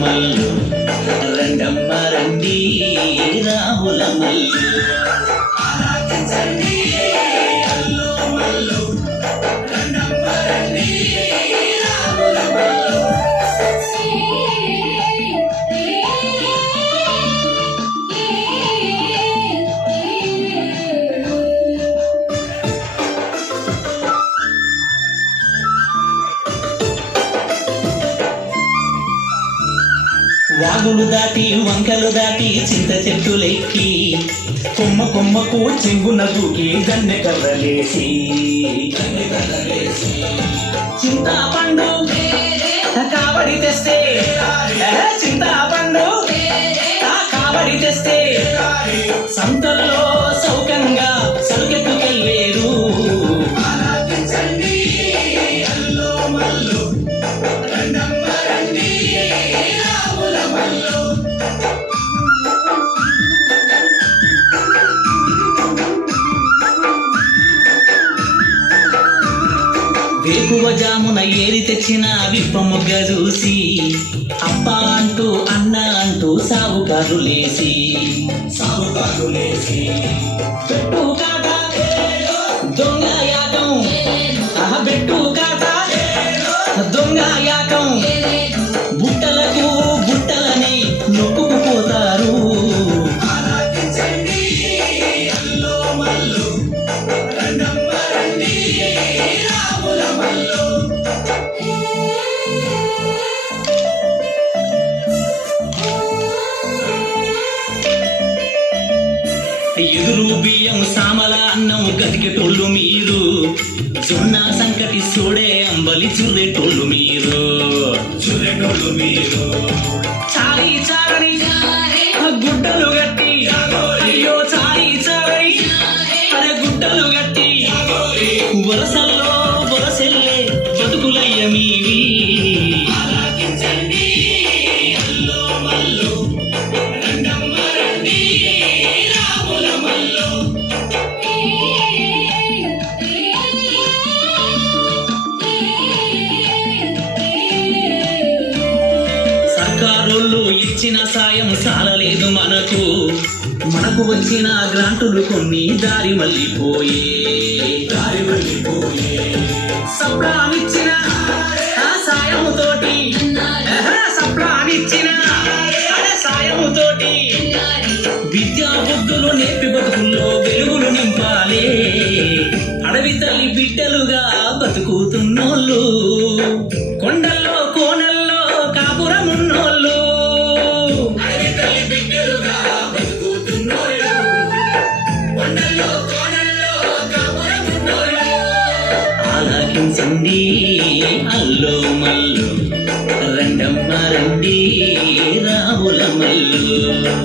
మల్లు రండమ్మ రండి రాముల వాగులు దాటి వంకలు దాటి చింత చెట్టులెక్కి కొమ్మ కొమ్మకు చెంగున దూకి గన్నె కర్రలేసి. చింతాపండు కావడి తెస్తే. చింతాపండు కావడి తెస్తే. సంతలో వేకువ జామున ఏరి తెచ్చిన విప్ప మొగ్గ చూసి అప్ప అంటూ అన్న అంటూ సావుకారు లేసి. సావుకారు లేసి. పెట్టు కాట దొంగ పెట్టు కాట దొంగ యాటం ఎదురు బియ్యం సామల అన్నం గతికెటోళ్ళు మీరు. జొన్న సంకటి సోడే అంబలి చుర్రెటోళ్ళు మీరు. చుర్రెటోళ్ళు మీరు. ఇచ్చిన సాయం చాలలేదు మనకు. మనకు వచ్చిన గ్రాంటులు కొన్ని దారి మళ్ళీపోయే. దారి మళ్ళీపోయే. సప్లానిచ్చిన ఆ సాయముతోటి. ఆహా, సప్లానిచ్చిన ఆ సాయముతోటి. విద్యా బుద్ధులు నేర్పి బతుకుల్లో వెలుగులు నింపాలి. అడవి తల్లి బిడ్డలుగా బతుకుతున్నోళ్ళు. కొండల్లో కోనల్లో కాపురమున్నోళ్ళు ఆలకించండి అల్లో మల్లు రండమ్మ రండి రాముల మల్లు.